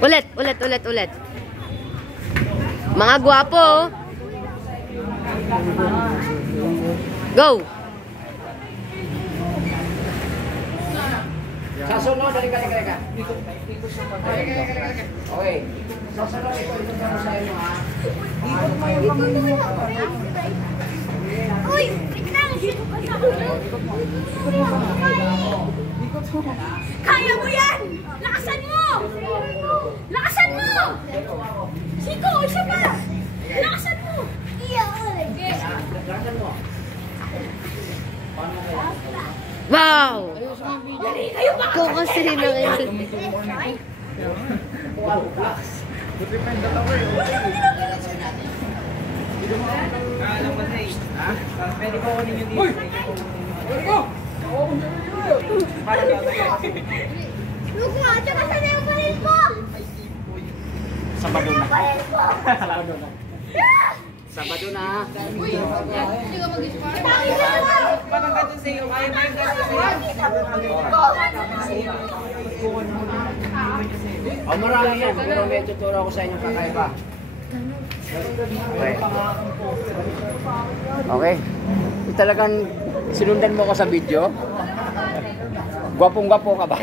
Ulit, ulit, ulit, ulit. Mga gwapo. Go. Sa sunod, dali ka. Okay. Sa sunod, ito sa inyo ha. Uy! Wait lang! Kaya mo yan! Lakasan mo! Lakasan mo! Siko! Isa pa! Lakasan mo! Lakasan mo. Wow! Kayo ba? Ikaw kasi rin ang Pwede ko kunin yung dito. Look nga! Tsaka sana yung baril ko! Sabado na. Sabado na. Sabado na. Parang gato sa'yo. Marami yan. Pero may tuturo ako sa inyo kakaiba. Okay. Okay. Talagang sinundan mo ako sa video. Gwapong-gwapo ka ba?